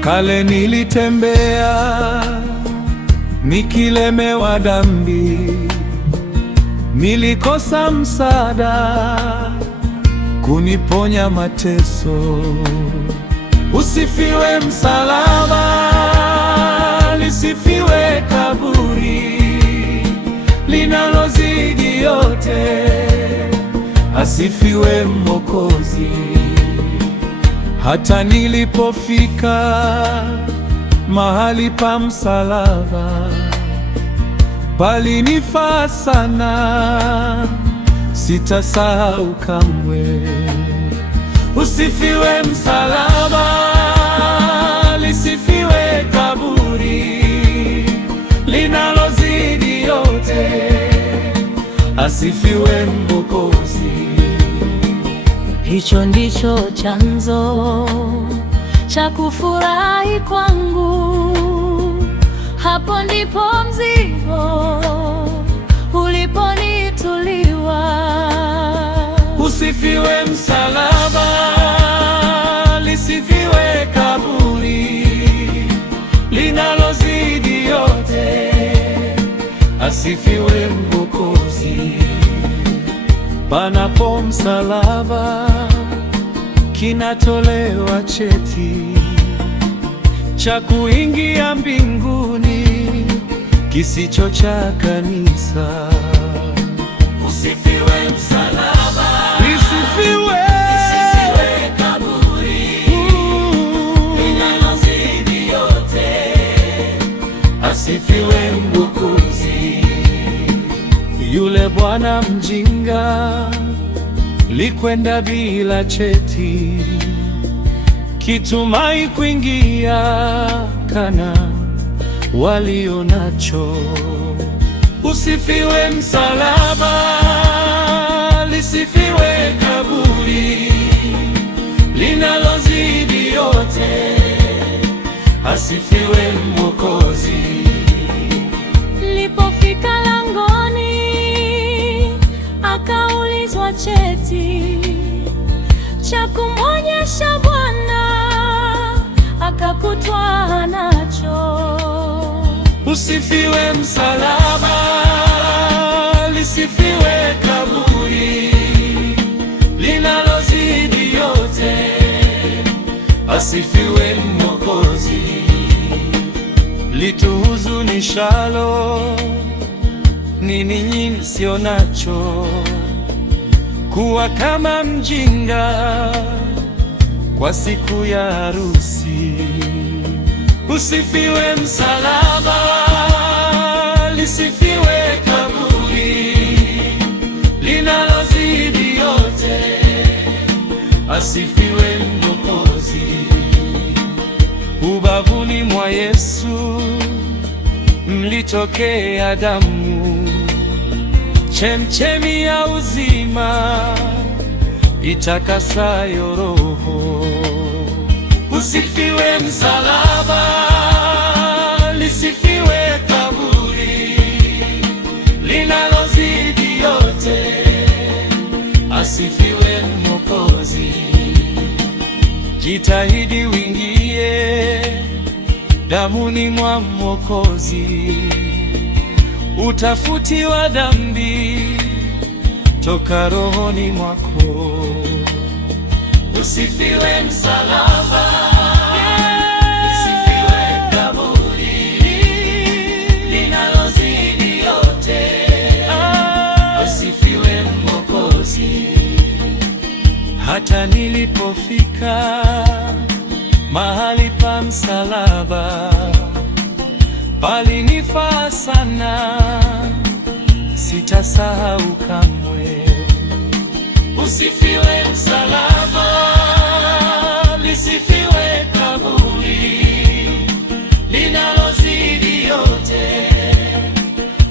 Kale nilitembea nikilemewa dhambi, nilikosa msaada kuniponya mateso. Usifiwe msalaba, lisifiwe kaburi linalozidi yote, asifiwe Mwokozi. Hata nilipofika mahali pa msalaba, palinifaa sana, sitasahau kamwe. Usifiwe msalaba, lisifiwe kaburi linalozidi yote, asifiwe Mwokozi. Hicho ndicho chanzo cha kufurahi kwangu, hapo ndipo mzigo uliponituliwa. Usifiwe msalaba, lisifiwe kaburi linalozidi yote, asifiwe Mwokozi. Panapo msalaba kinatolewa cheti cha kuingia mbinguni, kisicho cha kanisa. Usifiwe msalaba, lisifiwe kaburi linalozidi yote, asifiwe Mwokozi. Yule bwana mjinga likwenda bila cheti, kitumai kuingia Kana walio nacho. Usifiwe msalaba, lisifiwe kaburi linalozidi yote, asifiwe Mwokozi. Nilipofika langoni, akaulizwa cheti cha kumwonyesha Bwana, akakutwa nacho. Usifiwe msalaba, lisifiwe kaburi linalozidi yote, asifiwe Mwokozi. Lituhuzunishalo ni ninyi msio nacho, kuwa kama mjinga kwa siku ya harusi. Usifiwe msalaba, lisifiwe kaburi linalozidi yote, asifiwe Mwokozi. Ubavuni mwa Yesu mlitokea damu, chemchemi ya uzima itakasayo roho. Usifiwe msalaba, lisifiwe kaburi linalozidi yote, asifiwe Mwokozi. Jitahidi uingie damuni mwa Mwokozi, utafutiwa dhambi toka rohoni mwako. Usifiwe msalaba, lisifiwe kaburi linalozidi yote, asifiwe Mwokozi. Hata nilipofika mahali pa msalaba, palinifaa sana, sitasahau kamwe. Usifiwe msalaba, lisifiwe kaburi linalozidi yote,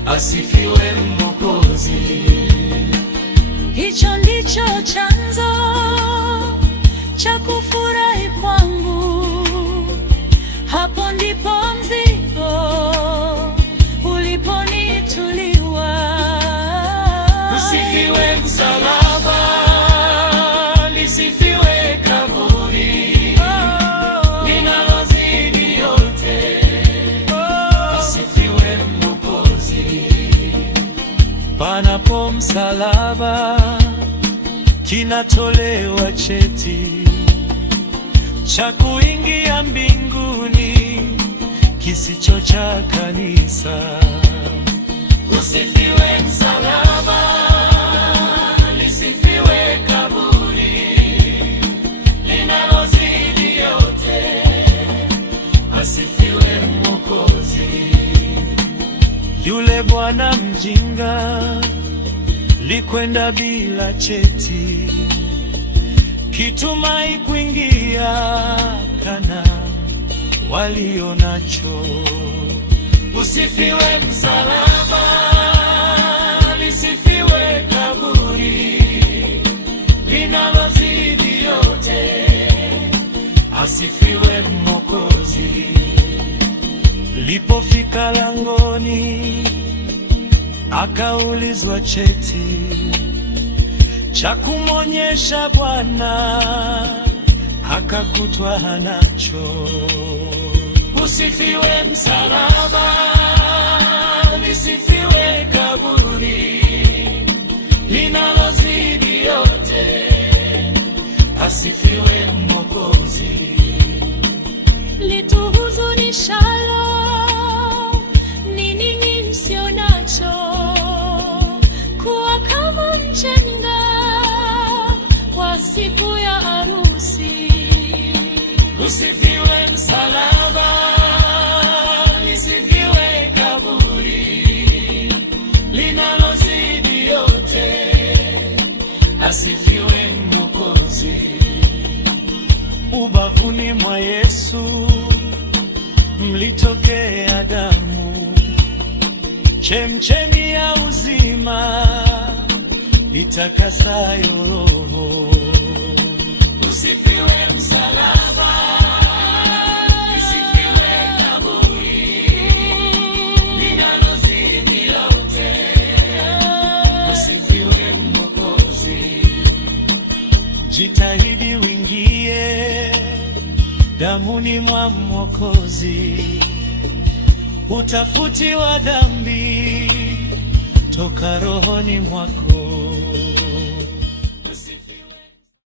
asifiwe Mwokozi. Hicho ndicho chanzo cha kufurahi kwangu, hapo ndipo mzigo uliponituliwa. Usifiwe msalaba, lisifiwe kaburi linalozidi kinatolewa cheti cha kuingia mbinguni, kisicho cha kanisa. Usifiwe msalaba, lisifiwe kaburi linalozidi yote, asifiwe Mwokozi. Yule bwana mjinga likwenda bila cheti, kitumai kuingia Kana walio nacho. Usifiwe msalaba, lisifiwe kaburi linalozidi yote, asifiwe Mwokozi. Lipofika langoni, akaulizwa cheti cha kumwonyesha Bwana, akakutwa hanacho. Usifiwe msalaba, lisifiwe kaburi linalozidi yote, asifiwe Mwokozi. Lituhuzunishalo ni nini msio nacho, kuwa kama mchenga kwa siku ya harusi. Usifiwe msalaba, lisifiwe kaburi linalozidi yote, asifiwe Mwokozi. Ubavuni mwa Yesu mlitokea damu, chemchemi ya uzima itakasayo roho. Usifiwe msalaba, lisifiwe kaburi linalozidi yote, asifiwe Mwokozi. Jitahidi uingie damuni mwa Mwokozi, utafutiwa dhambi toka rohoni mwako.